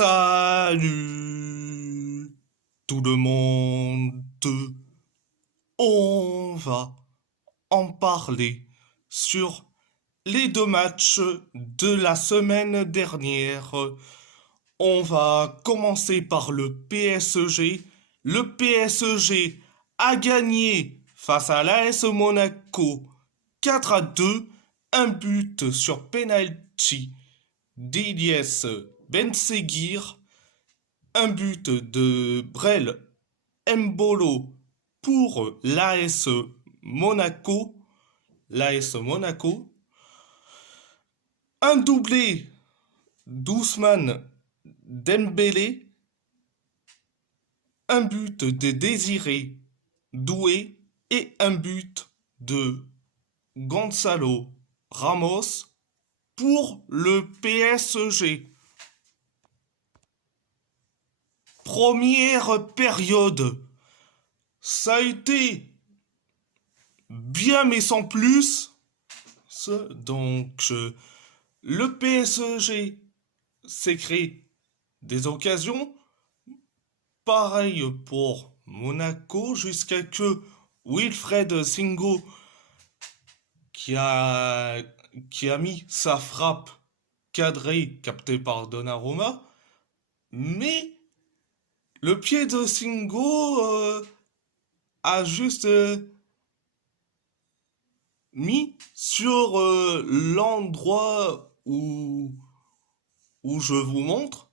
Salut tout le monde, on va en parler sur les deux matchs de la semaine dernière. On va commencer par le PSG. Le PSG a gagné face à l'AS Monaco 4-2, un but sur penalty d'Ilyes Benseguir, un but de Brel Mbolo pour l'AS Monaco. L'AS Monaco. Un doublé d'Ousmane Dembélé. Un but de Désiré Doué et un but de Gonzalo Ramos pour le PSG. Première période, ça a été bien mais sans plus. Donc, le PSG s'est créé des occasions. Pareil pour Monaco, jusqu'à que Wilfred Singo, qui a mis sa frappe cadrée, captée par Donnarumma, mais le pied de Singo a juste mis sur l'endroit où je vous montre,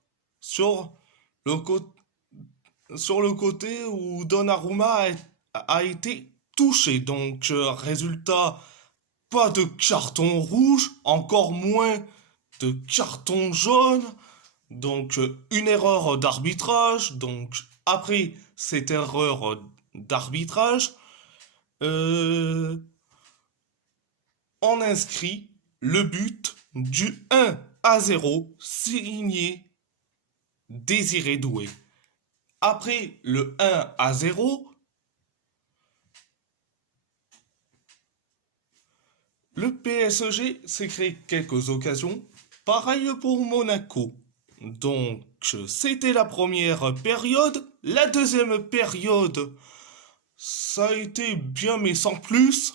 le, cô- sur le côté où Donnarumma a été touché. Donc, résultat, pas de carton rouge, encore moins de carton jaune. Donc, une erreur d'arbitrage. Donc, après cette erreur d'arbitrage, euh, on inscrit le but du 1-0 signé Désiré Doué. Après le 1-0, le PSG s'est créé quelques occasions. Pareil pour Monaco. Donc, c'était la première période. La deuxième période, ça a été bien mais sans plus.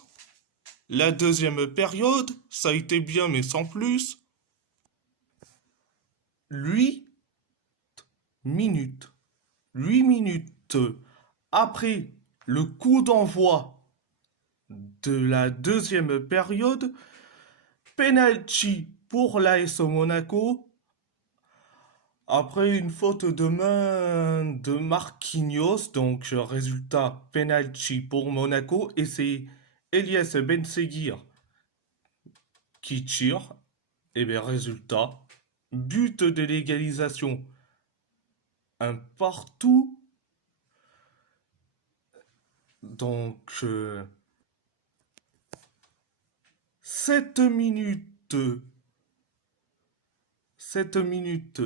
La deuxième période, ça a été bien mais sans plus. 8 minutes. 8 minutes après le coup d'envoi de la deuxième période, penalty pour l'AS Monaco après une faute de main de Marquinhos. Donc résultat, penalty pour Monaco, et c'est Elias Benseguir qui tire. Et bien résultat, but de l'égalisation, un partout. Donc 7 minutes 7 minutes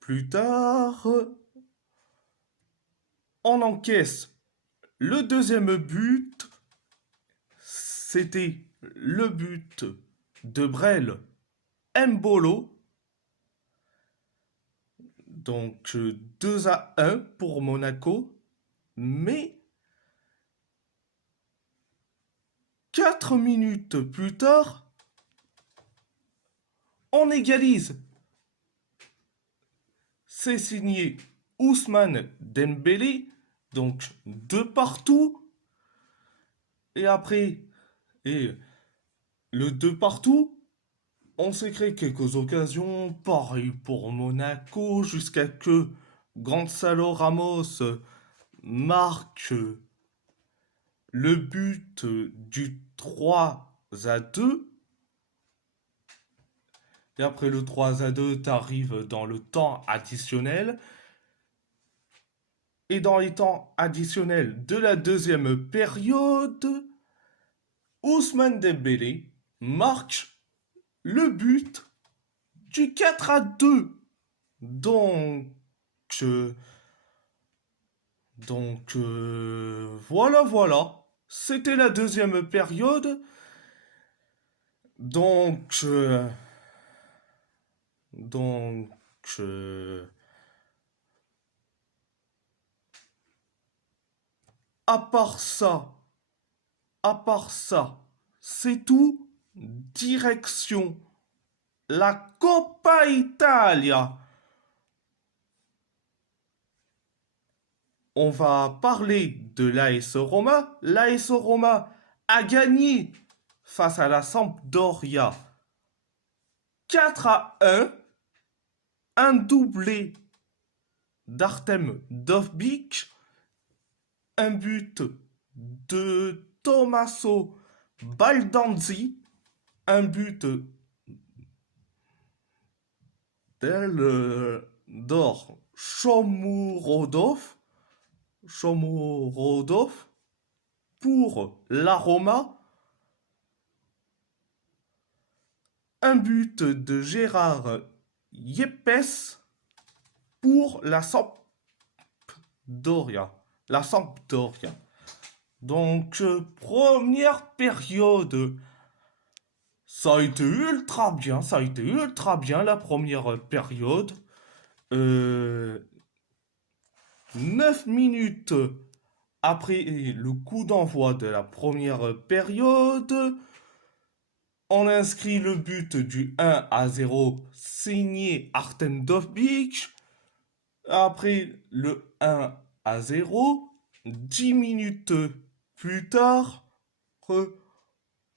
plus tard, on encaisse le deuxième but. C'était le but de Brel Mbolo. Donc 2-1 pour Monaco. Mais 4 minutes plus tard, on égalise. C'est signé Ousmane Dembélé. Donc 2 partout. Et après, le 2 partout, on s'est créé quelques occasions, pareil pour Monaco, jusqu'à que Gonzalo Ramos marque le but du 3-2. Et après le 3-2, t'arrives dans le temps additionnel. Et dans les temps additionnels de la deuxième période, Ousmane Dembélé marque le but du 4-2. Donc, euh, voilà, voilà. C'était la deuxième période. Donc, euh, donc euh, à part ça, c'est tout. Direction la Coppa Italia. On va parler de l'AS Roma. L'AS Roma a gagné face à la Sampdoria 4-1. Un doublé d'Artem Dovbyk, un but de Tommaso Baldanzi, un but d'Eldor Shomurodov pour la Roma, un but de Gérard Yepes pour la Sampdoria. Donc, première période, ça a été ultra bien, la première période. 9 minutes après le coup d'envoi de la première période, on inscrit le but du 1-0 signé Artem Dovbyk. Après le 1-0, 10 minutes plus tard,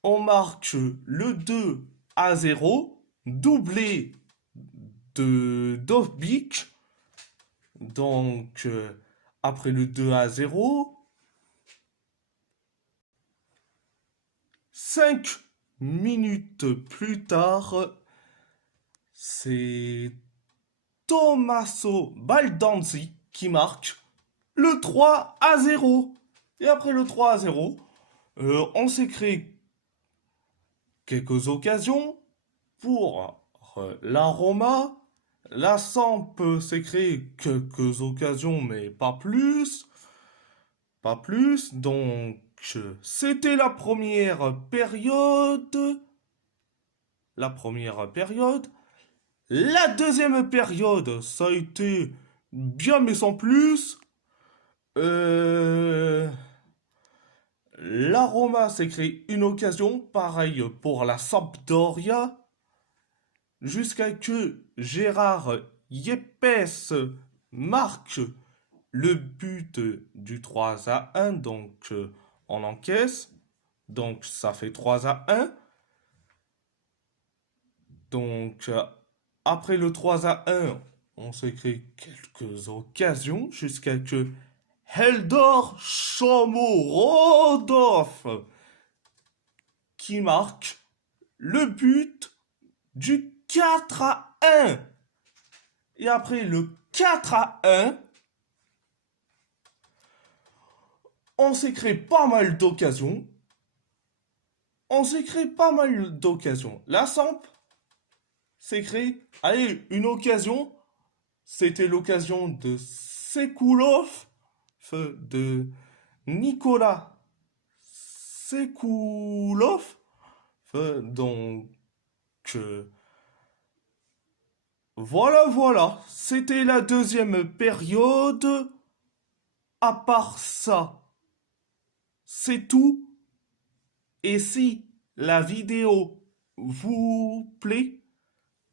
on marque le 2-0, doublé de Dovbyk. Donc, après le 2-0, 5 minutes plus tard, c'est Tommaso Baldanzi qui marque le 3-0. Et après le 3-0, on s'est créé quelques occasions pour la Roma. La Samp s'est créé quelques occasions, mais pas plus. Pas plus. Donc, c'était la première période. La deuxième période, ça a été bien, mais sans plus. La Roma s'est créé une occasion, pareil pour la Sampdoria, jusqu'à que Gérard Yepes marque le but du 3-1, donc on encaisse, donc ça fait 3-1. Donc après le 3-1, on s'est créé quelques occasions jusqu'à que Eldor Shomurodov qui marque le but du 4-1. Et après le 4-1, on s'est créé pas mal d'occasions. La Samp s'est créé, allez, une occasion. C'était l'occasion de Sekoulov, de Nicolas Sekoulov. Donc, voilà, c'était la deuxième période. À part ça, c'est tout. Et si la vidéo vous plaît,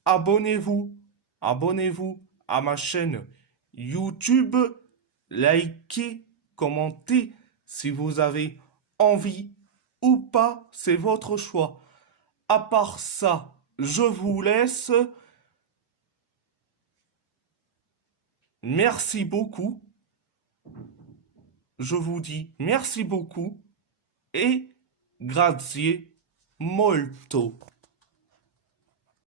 abonnez-vous à ma chaîne YouTube, likez, commentez si vous avez envie ou pas, c'est votre choix. À part ça, je vous laisse. Merci beaucoup. Je vous dis merci beaucoup et grazie molto.